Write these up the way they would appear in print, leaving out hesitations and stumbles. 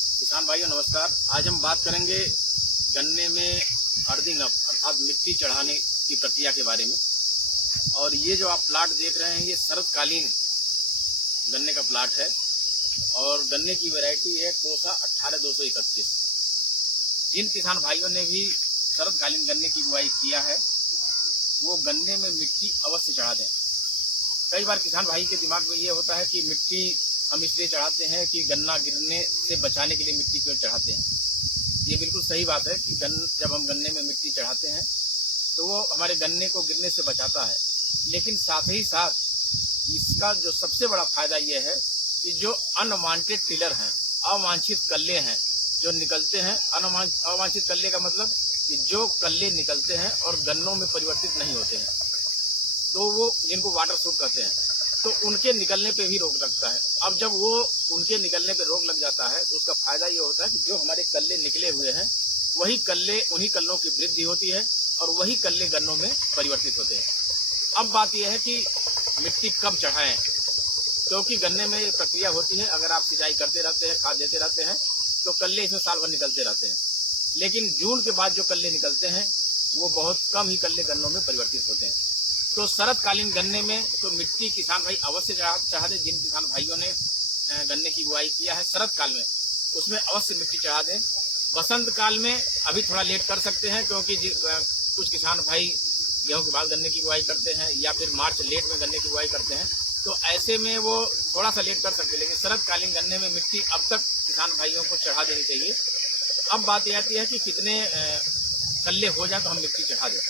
किसान भाइयों नमस्कार। आज हम बात करेंगे गन्ने में अर्थिंग अप अर्थात मिट्टी चढ़ाने की प्रक्रिया के बारे में। और ये जो आप प्लाट देख रहे हैं ये शरतकालीन गन्ने का प्लाट है और गन्ने की वैरायटी है टोसा 18231। जिन किसान भाइयों ने भी शरतकालीन गन्ने की बुआई किया है वो गन्ने में मिट्टी अवश्य चढ़ा दें। कई बार किसान भाई के दिमाग में ये होता है कि मिट्टी हम इसलिए चढ़ाते हैं कि गन्ना गिरने से बचाने के लिए मिट्टी क्यों चढ़ाते हैं। ये बिल्कुल सही बात है कि जब हम गन्ने में मिट्टी चढ़ाते हैं तो वो हमारे गन्ने को गिरने से बचाता है, लेकिन साथ ही साथ इसका जो सबसे बड़ा फायदा ये है कि जो अनवांटेड टिलर हैं, अवांछित कल्ले हैं जो निकलते हैं, अवांछित कल्ले का मतलब कि जो कल्ले निकलते हैं और गन्नों में परिवर्तित नहीं होते हैं, तो वो जिनको वाटर सूट कहते हैं, तो उनके निकलने पे भी रोक लगता है। अब जब वो उनके निकलने पे रोक लग जाता है तो उसका फायदा ये होता है कि जो हमारे कल्ले निकले हुए हैं वही कल्ले, उन्हीं कल्लों की वृद्धि होती है और वही कल्ले गन्नों में परिवर्तित होते हैं। अब बात यह है कि मिट्टी कब चढ़ाएं, क्योंकि गन्ने में एक प्रक्रिया होती है, अगर आप सिंचाई करते रहते हैं, खाद देते रहते हैं तो कल्ले इसमें साल भर निकलते रहते हैं, लेकिन जून के बाद जो कल्ले निकलते हैं वो बहुत कम ही कल्ले गन्नों में परिवर्तित होते हैं। तो शरतकालीन गन्ने में तो मिट्टी किसान भाई अवश्य चढ़ा दें। जिन किसान भाइयों ने गन्ने की बुआई किया है शरत काल में उसमें अवश्य मिट्टी चढ़ा दें। बसंत काल में अभी थोड़ा लेट कर सकते हैं, क्योंकि कुछ किसान भाई गेहूं के बाद गन्ने की बुआई करते हैं या फिर मार्च लेट में गन्ने की बुआई करते हैं, तो ऐसे में वो थोड़ा सा लेट कर सकते हैं, लेकिन शरतकालीन गन्ने में मिट्टी अब तक किसान भाइयों को चढ़ा देनी चाहिए। अब बात यह आती है कि कितने कल्ले हो जाए तो हम मिट्टी चढ़ा दें।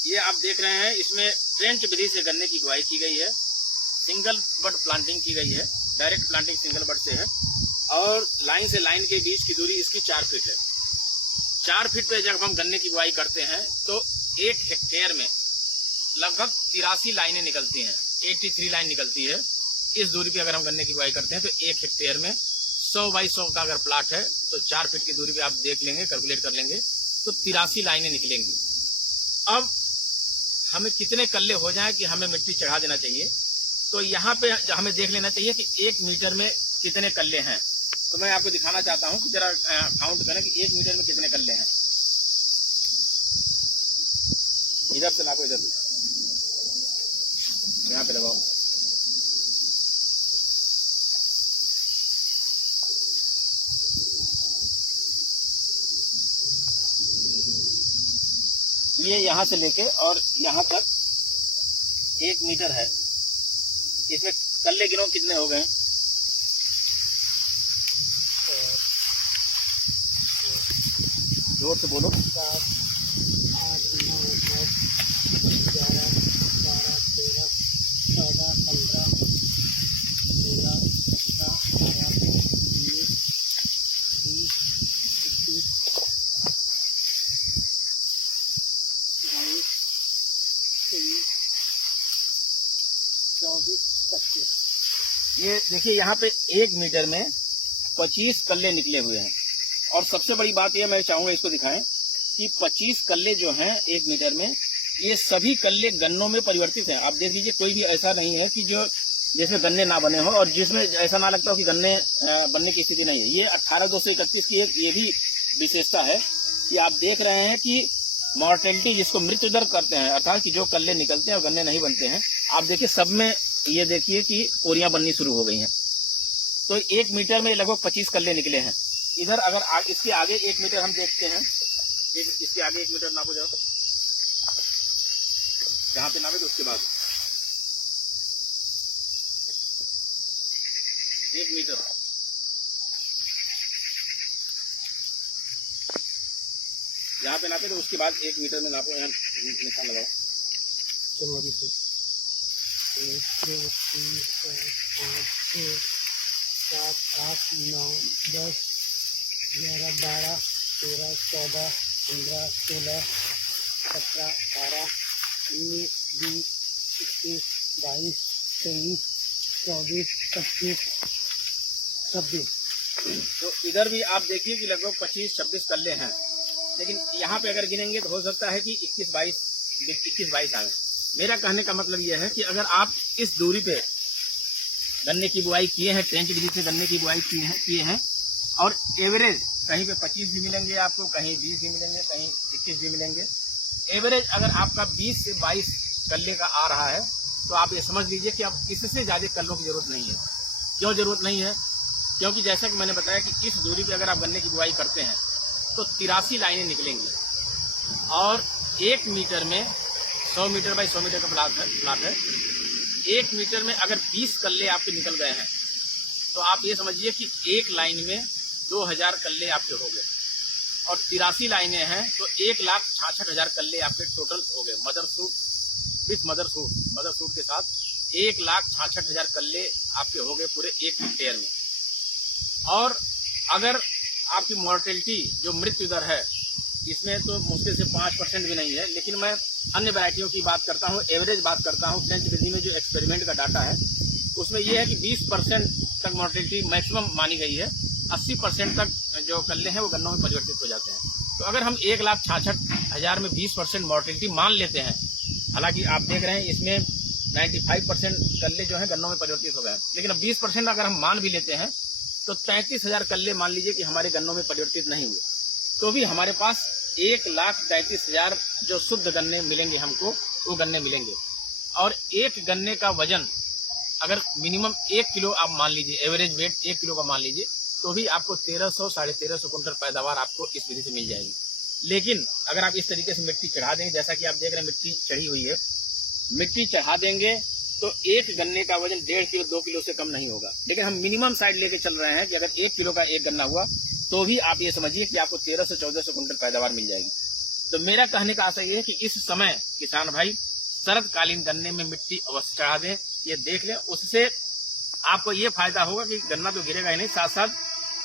ये आप देख रहे हैं इसमें ट्रेंच विधि से गन्ने की बुआई की गई है, सिंगल बड प्लांटिंग की गई है, डायरेक्ट प्लांटिंग सिंगल बड से है और लाइन से लाइन के बीच की दूरी इसकी 4 फीट है। 4 फीट पे जब हम गन्ने की बुआई करते हैं तो 1 हेक्टेयर में लगभग 83 लाइनें निकलती हैं, 83 लाइन निकलती है। इस दूरी पे अगर हम गन्ने की बुआई करते हैं तो 1 हेक्टेयर में 100 बाई 100 का अगर प्लाट है तो 4 फीट की दूरी पे आप देख लेंगे, कैलकुलेट कर लेंगे तो 83 लाइनें निकलेंगी। अब हमें कितने कल्ले हो जाएं कि हमें मिट्टी चढ़ा देना चाहिए, तो यहाँ पे हमें देख लेना चाहिए कि 1 मीटर में कितने कल्ले हैं। तो मैं आपको दिखाना चाहता हूँ कि जरा काउंट करें कि 1 मीटर में कितने कल्ले हैं। इधर से नापो, इधर यहाँ पे लगाओ। ये यहाँ से लेके और यहाँ तक 1 मीटर है। इसमें कल्ले गिनो कितने हो गए? जोर से बोलो। 7, 8, 9, 10, 11, 12, 13, 14, 15, 16, 17, 18, 19, 20, 21, 24, 25। ये देखिए यहाँ पे 1 मीटर में 25 कल्ले निकले हुए हैं। और सबसे बड़ी बात यह मैं चाहूंगा इसको दिखाएं कि 25 कल्ले जो हैं 1 मीटर में, ये सभी कल्ले गन्नों में परिवर्तित हैं। आप देख लीजिए कोई भी ऐसा नहीं है कि जो जिसमें गन्ने ना बने हो और जिसमें ऐसा ना लगता हो कि गन्ने बनने की स्थिति नहीं है। ये 18231 की एक ये भी विशेषता है कि आप देख रहे हैं कि मॉर्टेलिटी जिसको मृत्यु दर करते हैं, अर्थात कि जो कल्ले निकलते हैं और गन्ने नहीं बनते हैं, आप देखिए सब में ये देखिए कि कोरियां बननी शुरू हो गई हैं। तो 1 मीटर में लगभग 25 कल्ले निकले हैं। इधर अगर इसके आगे 1 मीटर हम देखते हैं, इसके आगे 1 मीटर नापो जाओ, जहां पे नापे तो उसके बाद 1 मीटर, जहाँ पे नापे तो उसके बाद 1 मीटर में नापो। यहाँ निशान लगाओ। 1, 2, 3, 4, 5, 6, 7, 8, 9, 10, 11, 12, 13, 14, 15, 16, 17, 18, 19, 20, 21, 22, 23, 24, 25, 26। तो इधर भी आप देखिए कि लगभग 25-26 कल्ले हैं, लेकिन यहाँ पे अगर गिनेंगे तो हो सकता है कि 21-22 आए। मेरा कहने का मतलब यह है कि अगर आप इस दूरी पे गन्ने की बुआई किए हैं, ट्रेंच विधि से गन्ने की बुआई किए हैं और एवरेज कहीं पे 25 भी मिलेंगे आपको, कहीं 20 भी मिलेंगे, कहीं 21 भी मिलेंगे। एवरेज अगर आपका 20 से 22 कल्ले का आ रहा है तो आप ये समझ लीजिए कि अब इससे ज़्यादा कल्लों की ज़रूरत नहीं है। क्यों ज़रूरत नहीं है? क्योंकि जैसा कि मैंने बताया कि इस दूरी पे अगर आप गन्ने की बुआई करते हैं तो 83 लाइनें निकलेंगी और 1 मीटर में 100 मीटर बाई 100 मीटर का प्लाट है। 1 मीटर में अगर 20 कल्ले आपके निकल गए हैं तो आप ये समझिए कि एक लाइन में 2000 कल्ले आपके हो गए और 83 लाइनें हैं तो 1,66,000 कल्ले आपके टोटल हो गए। मदर सूट के साथ 1,66,000 कल्ले आपके हो गए पूरे 1 हेक्टेयर में। और अगर आपकी मोर्टेलिटी जो मृत्यु दर है इसमें तो मुश्किल से 5% भी नहीं है, लेकिन मैं अन्य वैरायटियों की बात करता हूँ, एवरेज बात करता हूँ। फ्रेंच विधि में जो एक्सपेरिमेंट का डाटा है उसमें यह है कि 20% तक मोर्टेलिटी मैक्सिमम मानी गई है। 80% तक जो कल्ले हैं वो गन्नों में परिवर्तित हो जाते हैं। तो अगर हम 1,66,000 में 20% मोर्टेलिटी मान लेते हैं, हालांकि आप देख रहे हैं इसमें 95% कल्ले जो है गन्नों में परिवर्तित हो गए हैं, लेकिन अब 20% अगर हम मान भी लेते हैं तो 33,000 कल्ले मान लीजिए कि हमारे गन्नों में परिवर्तित नहीं हुए, तो भी हमारे पास 1,33,000 जो शुद्ध गन्ने मिलेंगे हमको, वो गन्ने मिलेंगे। और एक गन्ने का वजन अगर मिनिमम 1 किलो आप मान लीजिए, एवरेज वेट 1 किलो का मान लीजिए, तो भी आपको 1300 साढ़े 1300 कुंटल पैदावार आपको इस विधि से मिल जाएगी। लेकिन अगर आप इस तरीके से मिट्टी चढ़ा देंगे, जैसा कि आप देख रहे हैं मिट्टी चढ़ी हुई है, मिट्टी चढ़ा देंगे तो एक गन्ने का वजन 1.5 किलो 2 किलो से कम नहीं होगा। लेकिन हम मिनिमम साइड लेके चल रहे हैं कि अगर 1 किलो का एक गन्ना हुआ तो भी आप ये समझिए कि आपको 1300-1400 कुंटल पैदावार मिल जाएगी। तो मेरा कहने का आशय ये है कि इस समय किसान भाई शरदकालीन गन्ने में मिट्टी अवश्य चढ़ा दें, ये देख लें। उससे आपको ये फायदा होगा कि गन्ना तो गिरेगा ही नहीं, साथ साथ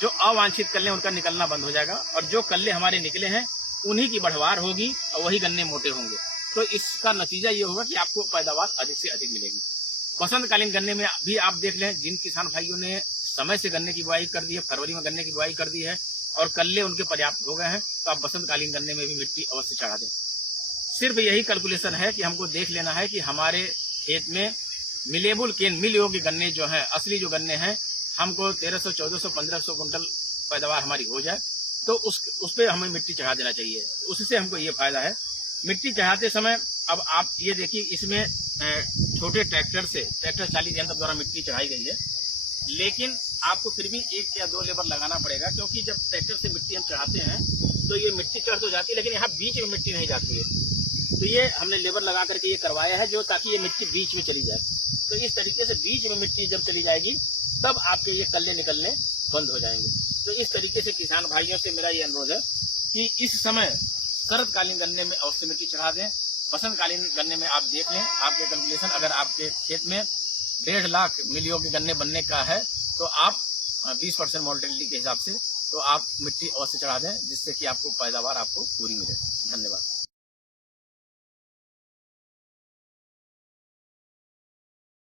जो अवांछित कल्ले उनका निकलना बंद हो जाएगा और जो कल्ले हमारे निकले हैं उन्हीं की बढ़वार होगी और वही गन्ने मोटे होंगे। तो इसका नतीजा ये होगा कि आपको पैदावार अधिक से अधिक मिलेगी। बसंतकालीन गन्ने में भी आप देख लें, जिन किसान भाइयों ने समय से गन्ने की बुआई कर दी है, फरवरी में गन्ने की बुआई कर दी है और कल्ले उनके पर्याप्त हो गए हैं, तो आप बसंतकालीन गन्ने में भी मिट्टी अवश्य चढ़ा दें। सिर्फ यही कैलकुलेशन है कि हमको देख लेना है कि हमारे खेत में मिलेबल केन मिल योग्य गन्ने जो हैं, असली जो गन्ने हैं, हमको 1300, 1400, 1500 कुंटल पैदावार हमारी हो जाए तो उस पर हमें मिट्टी चढ़ा देना चाहिए। उससे हमको ये फायदा है। मिट्टी चढ़ाते समय अब आप ये देखिए, इसमें छोटे ट्रैक्टर चालित यंत्र द्वारा मिट्टी चढ़ाई गई है, लेकिन आपको फिर भी 1 या 2 लेबर लगाना पड़ेगा, क्योंकि जब ट्रैक्टर से मिट्टी हम चढ़ाते हैं तो ये मिट्टी चढ़ तो जाती है लेकिन यहाँ बीच में मिट्टी नहीं जाती है। तो ये हमने लेबर लगा करके ये करवाया है, जो ताकि ये मिट्टी बीच में चली जाए। तो इस तरीके से बीच में मिट्टी जब चली जाएगी तब आपके ये कल्ले निकलने बंद हो जाएंगे। तो इस तरीके से किसान भाइयों से मेरा ये अनुरोध है कि इस समय शरदकालीन गन्ने में अवश्य मिट्टी चढ़ा दें। बसंतकालीन गन्ने में आप देख लें, आपके कैलकुलेशन अगर आपके खेत में 1.5 लाख मिल योग्य गन्ने बनने का है तो आप 20% मोर्टेलिटी के हिसाब से तो आप मिट्टी अवश्य चढ़ा दें, जिससे कि आपको पैदावार आपको पूरी मिले। धन्यवाद।